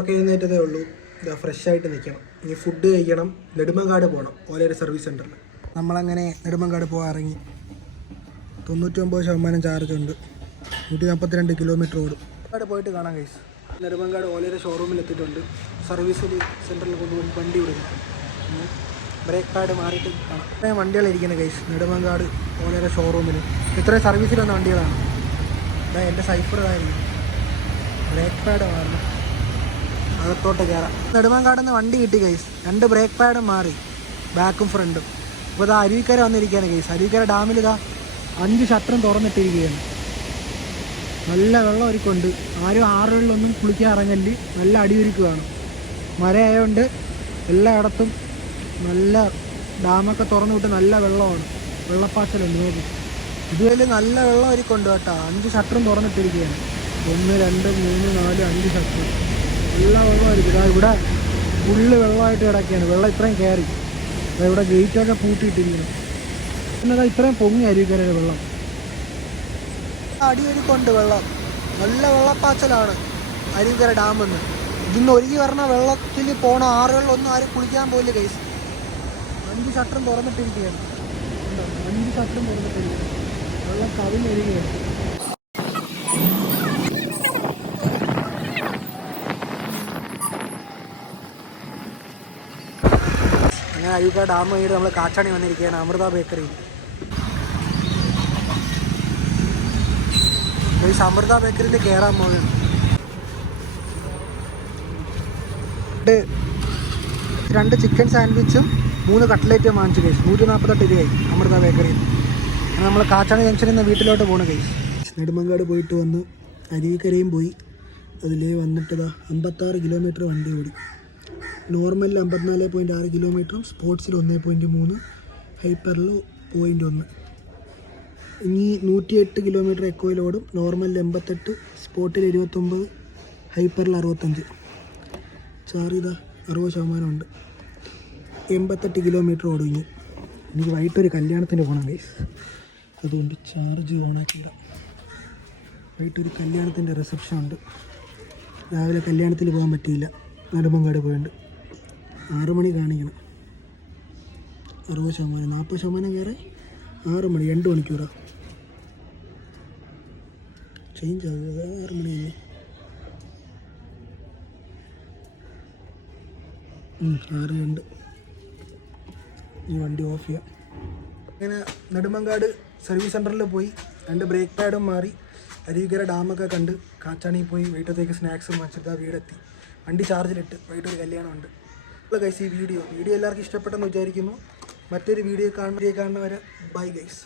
ഒക്കെ എഴുന്നേറ്റതേ ഉള്ളൂ. ഇതാ ഫ്രഷ് ആയിട്ട് നിൽക്കണം. ഇനി ഫുഡ് കഴിക്കണം. നെടുമങ്ങാട് പോകണം, ഓലൊരു സർവീസ് സെൻറ്ററിൽ. നമ്മളങ്ങനെ നെടുമങ്ങാട് പോകാൻ ഇറങ്ങി. 99% ചാർജ് ഉണ്ട്. 142 കിലോമീറ്റർ ഓടും. അവിടെ പോയിട്ട് കാണാം ഗൈസ്. നെടുമങ്ങാട് ഓലയുടെ ഷോറൂമിൽ എത്തിയിട്ടുണ്ട്. സർവീസ് സെൻറ്ററിൽ കൊണ്ടുപോയി വണ്ടി വിടുന്നു. ബ്രേക്ക് പാഡ് മാറിയിട്ട് കാണാം. ഇത്രയും വണ്ടികളിരിക്കുന്നത് ഗൈസ് നെടുമങ്ങാട് ഓലയുടെ ഷോറൂമിൽ. ഇത്രയും സർവീസിൽ വന്ന വണ്ടികളാണ്. ഇതാ എൻ്റെ സൈഫർ ആയിരിക്കും. ബ്രേക്ക് പാഡ് മാറണം, അകത്തോട്ട് കയറാം. നെടുമങ്ങാട് നിന്ന് വണ്ടി കിട്ടി ഗൈസ്. 2 ബ്രേക്ക് പാഡും മാറി, ബാക്കും ഫ്രണ്ടും. ഇപ്പോൾ ഇതാ അരുവിക്കര വന്നിരിക്കുകയാണ് ഗൈസ്. അരുവിക്കര ഡാമിൽ ഇതാ 5 ഷട്ടറും തുറന്നിട്ടിരിക്കുകയാണ്. നല്ല വെള്ളം ഒരുക്കുണ്ട്. ആരും ആറുകളിലൊന്നും കുളിക്കാൻ ഇറങ്ങല്. നല്ല അടിയൊരുക്കുകയാണ്. മഴയായതുകൊണ്ട് എല്ലായിടത്തും നല്ല ഡാമൊക്കെ തുറന്നു വിട്ട് നല്ല വെള്ളമാണ്. വെള്ളപ്പാച്ചലുണ്ട്. നോക്കി ഇതുവരെ നല്ല വെള്ളം ഒരുക്കുണ്ട് കേട്ടോ. 5 ഷട്ടറും തുറന്നിട്ടിരിക്കുകയാണ്. 1 2 3 4 5 ഷട്ടർ. നല്ല വെള്ളമായിരിക്കും. ഇവിടെ ഫുള്ള് വെള്ളമായിട്ട് കിടക്കുകയാണ്. വെള്ളം ഇത്രയും കയറി. ഇവിടെ ഗേറ്റൊക്കെ പൂട്ടിയിട്ടിരിക്കണം. പിന്നെ ഇത്രയും പൊങ്ങി അരുവിക്കരയുടെ വെള്ളം. അടിയൊരുക്കുണ്ട് വെള്ളം. നല്ല വെള്ളപ്പാച്ചലാണ് അരുവിക്കര ഡാമെന്ന്. ഇതിന്ന് ഒഴുകി വരണ വെള്ളത്തിൽ പോണ ആറുകളിലൊന്നും ആരും കുളിക്കാൻ പോയില്ല കേസ്. 5 ഷട്ടറും തുറന്നിട്ടിരിക്കുകയാണ്. 5 ഷട്ടറും തുറന്നിട്ടിരിക്കുകയാണ്. വെള്ളം കവിഞ്ഞൊഴുകുകയാണ്. അങ്ങനെ അരുവിക്കര ഡാം കഴിഞ്ഞിട്ട് നമ്മൾ കാച്ചാണി വന്നിരിക്കുകയാണ്, അമൃത ബേക്കറിയിൽ. ഈ അമൃത ബേക്കറിയിൽ കയറാൻ പോകുന്നത് 2 ചിക്കൻ സാൻഡ്വിച്ചും 3 കട്ട്ലേറ്റും വാങ്ങിച്ചു കേസ്. 148 രൂപയായി അമൃത ബേക്കറിയിൽ. അങ്ങനെ നമ്മൾ കാച്ചാണി ജംഗ്ഷനിൽ നിന്ന് വീട്ടിലോട്ട് പോകണം കേസ്. നെടുമങ്ങാട് പോയിട്ട് വന്ന് അരുവിക്കരയും പോയി. അതിലേ വന്നിട്ട് 56 കിലോമീറ്റർ വണ്ടി ഓടി. നോർമലിൽ 54.6 കിലോമീറ്ററും സ്പോർട്സിൽ 1.3, ഹൈപ്പറിൽ 0.1. ഇനി 108 കിലോമീറ്റർ എക്കോയിലോടും. നോർമലിൽ 88, സ്പോർട്ടിൽ 29, ഹൈപ്പറിൽ 65. ചാർജ് 60% ഉണ്ട്. 88 കിലോമീറ്റർ ഓടും. എനിക്ക് വൈകിട്ടൊരു കല്യാണത്തിന് പോകണം ഗൈസ്. അതുകൊണ്ട് ചാർജ് ഓണാക്കിയിടാം. വൈകിട്ടൊരു കല്യാണത്തിൻ്റെ റിസപ്ഷൻ ഉണ്ട്. രാവിലെ കല്യാണത്തിൽ പോകാൻ പറ്റിയില്ല, നെടുമങ്ങാട് പോയിട്ടുണ്ട്. 6 മണി കാണിക്കണം. 60%, 40% കയറി 6 മണി, 2 മണിക്കൂറാണ്. ചേഞ്ച് ആകുക. 6 മണി കഴിഞ്ഞ് 6:02. ഈ വണ്ടി ഓഫ് ചെയ്യാം. ഇങ്ങനെ നെടുമങ്ങാട് സർവീസ് സെൻറ്ററിൽ പോയി 2 ബ്രേക്ക് പാഡും മാറി അരുവിക്കര ഡാമൊക്കെ കണ്ട് കാച്ചാണി പോയി വൈകിട്ടത്തേക്ക് സ്നാക്സും വാങ്ങിച്ചിട്ട് വീടെത്തി. വണ്ടി ചാർജിലിട്ട്. വൈകിട്ടൊരു കല്യാണമുണ്ട്. ഗൈസ്, ഈ വീഡിയോ എല്ലാവർക്കും ഇഷ്ടപ്പെട്ടെന്ന് വിചാരിക്കുന്നു. മറ്റൊരു വീഡിയോ കാണുന്നവരെ ബൈ ഗൈസ്.